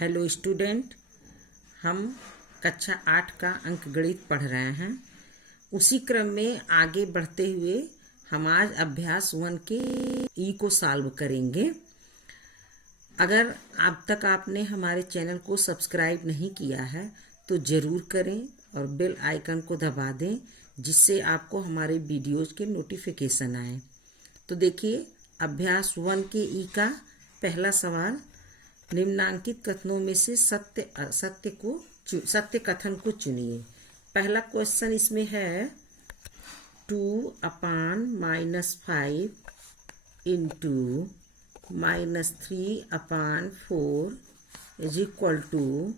Hello student, हम कक्षा 8 का अंक गणित पढ़ रहे हैं। उसी क्रम में आगे बढ़ते हुए हम आज अभ्यास 1 के ई को सॉल्व करेंगे। अगर अब तक आपने हमारे चैनल को सब्सक्राइब नहीं किया है तो ज़रूर करें और बेल आइकन को दबा दें, जिससे आपको हमारे वीडियोज़ के नोटिफिकेशन आए। तो देखिए, अभ्यास 1 के ई का पहला सवाल, निम्नांकित कथनों में से सत्य कथन को चुनिए। पहला क्वेश्चन इसमें है 2/-5 into -3/4 is equal to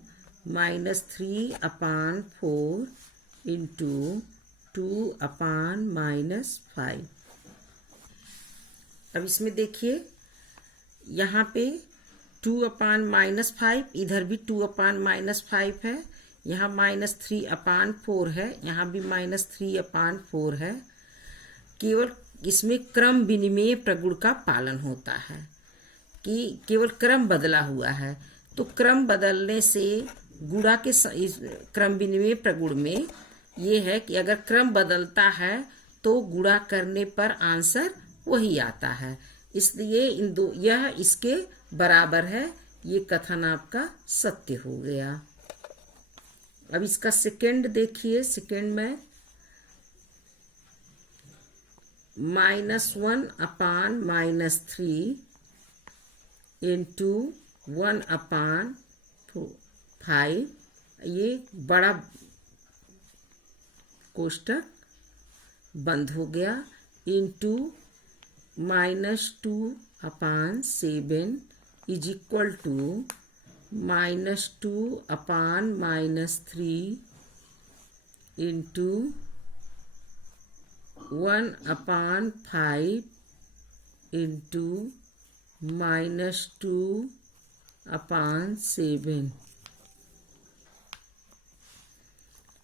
-3/4 into 2/-5। अब इसमें देखिए, यहाँ पे 2/-5, इधर भी 2/-5 है, यहाँ -3/4 है, यहाँ भी -3/4 है। केवल इसमें क्रम विनिमेय प्रगुण का पालन होता है कि केवल क्रम बदला हुआ है। तो क्रम बदलने से गुणा के क्रम विनिमेय प्रगुण में ये है कि अगर क्रम बदलता है तो गुणा करने पर आंसर वही आता है, इसलिए यह इसके बराबर है। ये कथन आपका सत्य हो गया। अब इसका सेकंड देखिए, सेकंड में -1/-3 इंटू 1/5, ये बड़ा कोष्टक बंद हो गया, into -2/7 is equal to -2/-3 into 1/5 into -2/7।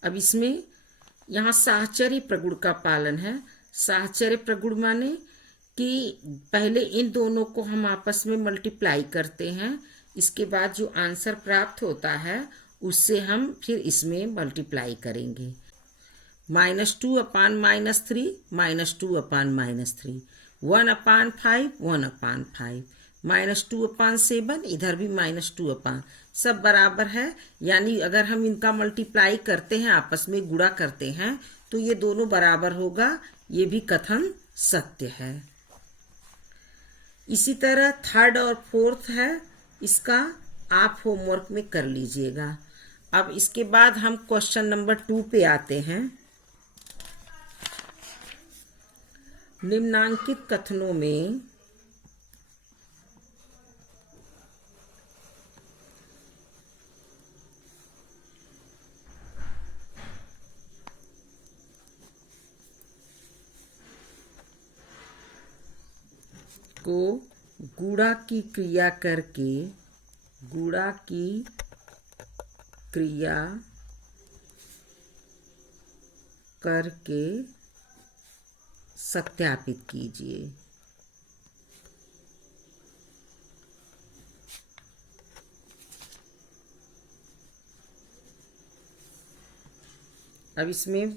अब इसमें यहाँ साहचर्य प्रगुण का पालन है। साहचर्य प्रगुण माने कि पहले इन दोनों को हम आपस में मल्टीप्लाई करते हैं, इसके बाद जो आंसर प्राप्त होता है उससे हम फिर इसमें मल्टीप्लाई करेंगे। -2/-3 -2/-3, 1/5 1/5, -2/7, इधर भी -2/, सब बराबर है। यानी अगर हम इनका मल्टीप्लाई करते हैं, आपस में गुणा करते हैं, तो ये दोनों बराबर होगा। ये भी कथन सत्य है। इसी तरह थर्ड और फोर्थ है, इसका आप होमवर्क में कर लीजिएगा। अब इसके बाद हम क्वेश्चन नंबर 2 पे आते हैं। निम्नांकित कथनों में को गुणा की क्रिया करके सत्यापित कीजिए। अब इसमें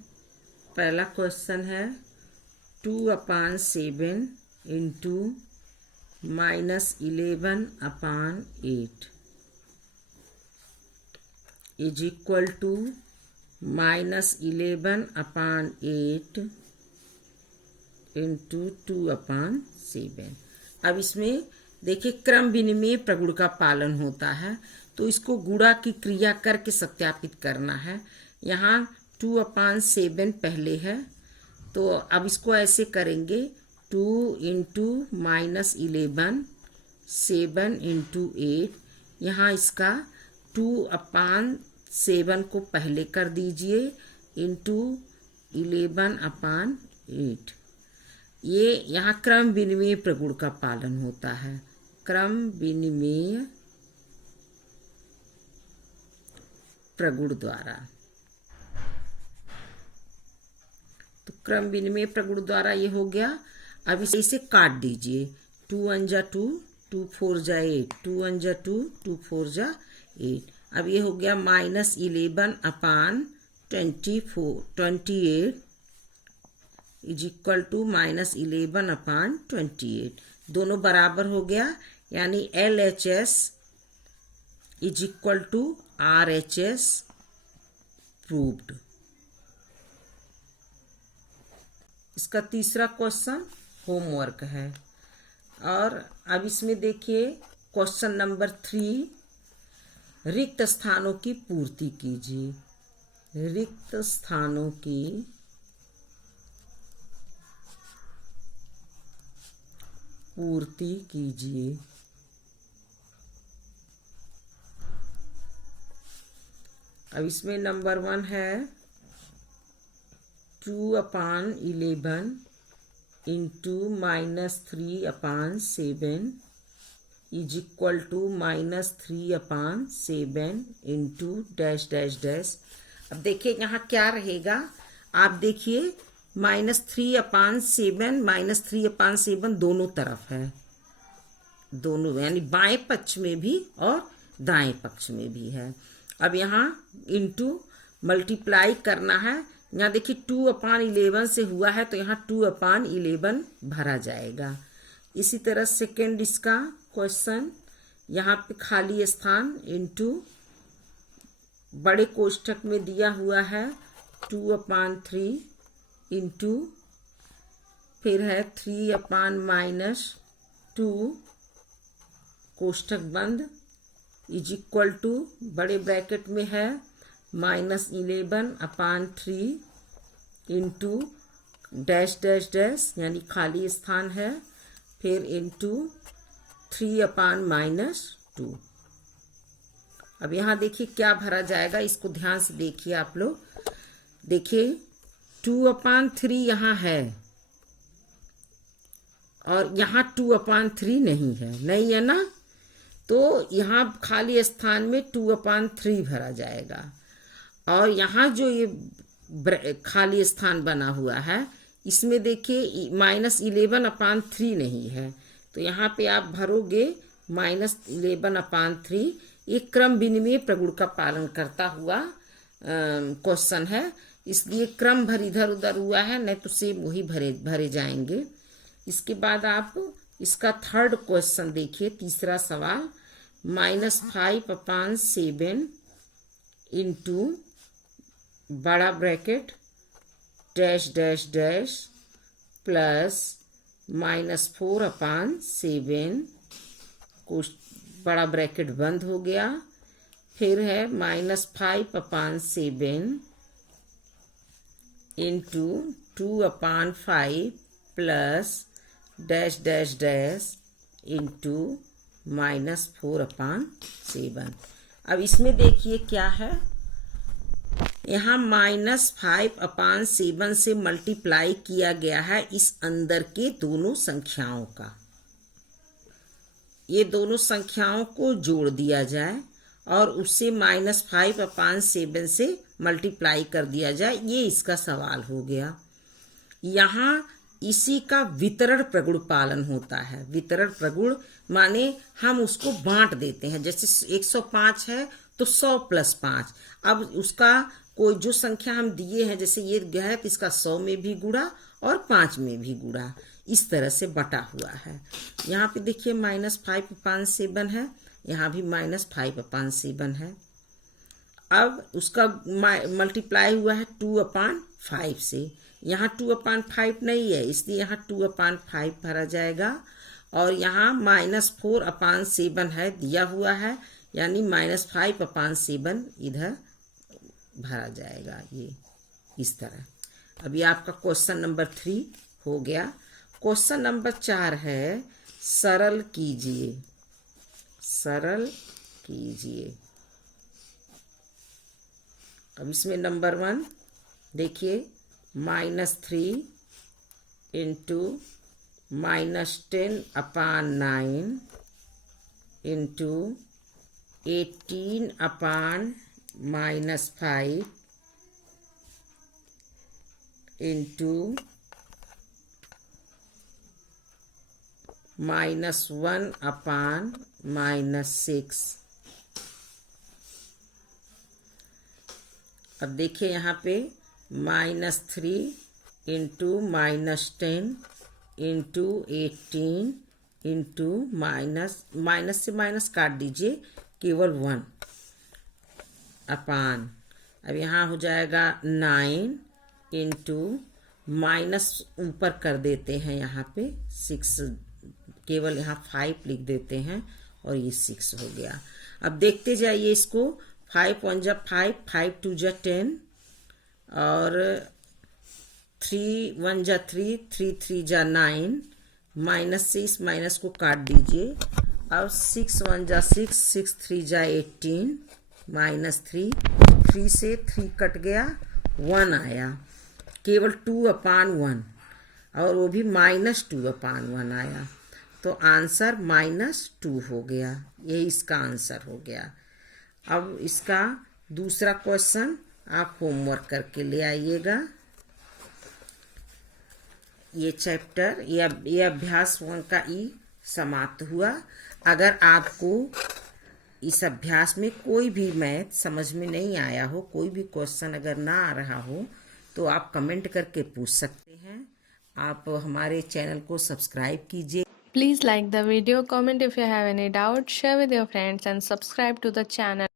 पहला क्वेश्चन है 2/7 into -11/8 is equal to -11/8 into 2/7। अब इसमें देखिए, क्रम विनिमेय प्रगुण का पालन होता है, तो इसको गुणा की क्रिया करके सत्यापित करना है। यहाँ 2/7 पहले है, तो अब इसको ऐसे करेंगे, 2 इंटू -11, 7 इंटू 8। यहाँ इसका 2/7 को पहले कर दीजिए, इंटू 11/8। ये यहाँ क्रम विनिमेय प्रगुण का पालन होता है। क्रम विनिमेय प्रगुण द्वारा, तो क्रम विनिमेय प्रगुण द्वारा ये हो गया। अब इसे काट दीजिए, 2 1 जा 2, 2 4 जा 8, 2 1 जा 2, 2 4 जा 8। अब ये हो गया -11/28 इज इक्वल टू -11/28। दोनों बराबर हो गया, यानी LHS is equal to RHS proved. इसका तीसरा क्वेश्चन होमवर्क है। और अब इसमें देखिए क्वेश्चन नंबर 3, रिक्त स्थानों की पूर्ति कीजिए। रिक्त स्थानों की पूर्ति कीजिए। अब इसमें नंबर 1 है 2/11 into -3/7 is equal to -3/7 into dash dash dash. अब देखिए यहाँ क्या रहेगा, आप देखिए -3/7 दोनों तरफ है, दोनों यानी बाएं पक्ष में भी और दाएं पक्ष में भी है। अब यहाँ इंटू मल्टीप्लाई करना है। यहाँ देखिए 2/11 से हुआ है तो यहाँ 2/11 भरा जाएगा। इसी तरह सेकेंड इसका क्वेश्चन, यहाँ पे खाली स्थान इंटू बड़े कोष्ठक में दिया हुआ है 2/3 इंटू फिर है 3/-2 कोष्ठक बंद इज इक्वल टू बड़े ब्रैकेट में है -11/3 इंटू डैश डैश डैश यानी खाली स्थान है, फिर इंटू 3/-2। अब यहाँ देखिए क्या भरा जाएगा, इसको ध्यान से देखिए आप लोग। देखिए 2/3 यहाँ है और यहाँ 2/3 नहीं है, नहीं है ना, तो यहाँ खाली स्थान में 2/3 भरा जाएगा। और यहाँ जो ये खाली स्थान बना हुआ है इसमें देखिए -11/3 नहीं है, तो यहाँ पे आप भरोगे -11/3। ये क्रम विनिमय प्रगुण का पालन करता हुआ क्वेश्चन है, इसलिए क्रम भर इधर उधर हुआ है, नहीं तो सेम वही भरे जाएंगे। इसके बाद आप इसका थर्ड क्वेश्चन देखिए, तीसरा सवाल, -5/7 इंटू बड़ा bracket dash dash dash plus -4/7 बड़ा ब्रैकेट बंद हो गया, फिर है -5/7 into 2/5 plus dash dash dash into -4/7। अब इसमें देखिए क्या है, यहाँ -5/7 से मल्टीप्लाई किया गया है इस अंदर के दोनों संख्याओं का। ये दोनों संख्याओं को जोड़ दिया जाए और उससे -5/7 से मल्टीप्लाई कर दिया जाए, ये इसका सवाल हो गया। यहाँ इसी का वितरण प्रगुण पालन होता है। वितरण प्रगुण माने हम उसको बांट देते हैं, जैसे 105 है तो 100 + 5। अब उसका कोई जो संख्या हम दिए हैं, जैसे ये है तो इसका 100 में भी गुणा और 5 में भी गुणा, इस तरह से बटा हुआ है। यहाँ पे देखिए -5/7 है, यहाँ भी -5/7 है। अब उसका मल्टीप्लाई हुआ है 2/5 से, यहाँ 2/5 नहीं है इसलिए यहाँ 2/5 भरा जाएगा, और यहाँ -4/7 है दिया हुआ है, यानी -5/7 इधर भरा जाएगा, ये इस तरह। अभी आपका क्वेश्चन नंबर 3 हो गया। क्वेश्चन नंबर 4 है सरल कीजिए। सरल कीजिए। अब इसमें नंबर 1 देखिए, -3 इंटू -10/9 इंटू 18/-5 इंटू -1/-6 अब देखिए यहाँ पे -3 इंटू -10 इंटू 18 इंटू माइनस से माइनस काट दीजिए, केवल 1 अपान, अब यहाँ हो जाएगा 9 इंटू माइनस ऊपर कर देते हैं यहाँ पे 6, केवल यहाँ 5 लिख देते हैं और ये 6 हो गया। अब देखते जाइए इसको, 5 1 जा 5, 5 2 जा 10 और 3 1 जा 3, 3 3 जा 9, माइनस से इस माइनस को काट दीजिए। अब 6 1 जा 6, 6 3 जा 18, -3, 3 से 3 कट गया, 1 आया, केवल 2/1 और वो भी -2/1 आया, तो आंसर -2 हो गया। यही इसका आंसर हो गया। अब इसका दूसरा क्वेश्चन आप होमवर्क करके ले आइएगा। ये चैप्टर, ये अभ्यास 1 का समाप्त हुआ। अगर आपको इस अभ्यास में कोई भी मैथ समझ में नहीं आया हो, कोई भी क्वेश्चन अगर ना आ रहा हो, तो आप कमेंट करके पूछ सकते हैं। आप हमारे चैनल को सब्सक्राइब कीजिए। Please like the video, comment if you have any doubt, share with your friends and subscribe to the channel.